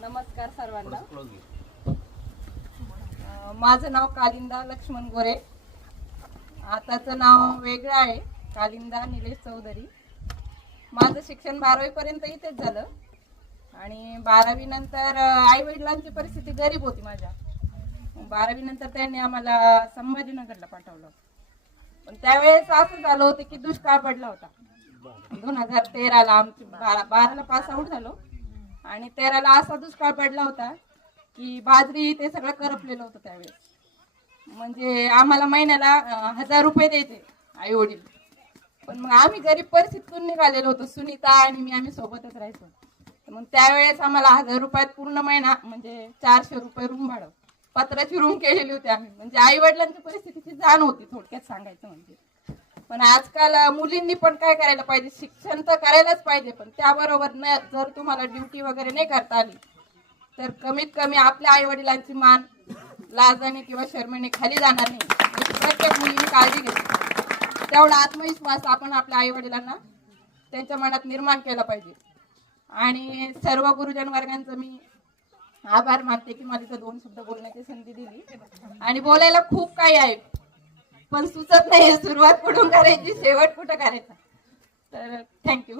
नमस्कार सर्वांना. माझं नाव कालिंदा लक्ष्मण गोरे. आताचं नाव वेगळं आहे, कालिंदा निलेश चौधरी. माझं शिक्षण 12वी पर्यंत इथेच झालं आणि 12वी नंतर आई वडिलांची परिस्थिती गरीब होती माझ्या. 12वी नंतर त्यांनी आम्हाला संभाजीनगरला पाठवलं. पण त्यावेळेस असं झालं होतं की दुष्काळ पडला होता. 2013ला आमची 12ला पास आउट झालो आणि 13ला असा दुष्काळ पडला होता की बाजरी ते सगळं करपलेलं होतं त्यावेळेस. म्हणजे आम्हाला महिन्याला 1000 रुपये द्यायचे आई वडील. पण मग आम्ही गरीब परिस्थितीतून निघालेलो होतो. सुनीता आणि मी आम्ही सोबतच राहायचो. मग त्यावेळेस आम्हाला 1000 रुपयात पूर्ण महिना म्हणजे 400 रुपये रूम भाडं, पत्राची रूम केलेली होती आम्ही. म्हणजे आई वडिलांची परिस्थितीची जाण होती थोडक्यात सांगायचं म्हणजे. पण आजकाल मुलींनी पण काय करायला पाहिजे, शिक्षण तर करायलाच पाहिजे, पण त्याबरोबर जर तुम्हाला ड्युटी वगैरे नाही करता आली तर कमीत कमी आपल्या आई वडिलांची मान लाजाने किंवा शर्मेने खाली जाणार नाही याची प्रत्येक मुलीने काळजी घेतली. तेवढा आत्मविश्वास आपण आपल्या आई वडिलांना त्यांच्या मनात निर्माण केला पाहिजे. आणि सर्व गुरुजन वर्गांचं मी आभार मानते की मला इथं 2 शब्द बोलण्याची संधी दिली. आणि बोलायला खूप काही आहे पण सुचत नाही सुरुवात कुठून करायची शेवट कुठं करायचा. तर थँक्यू.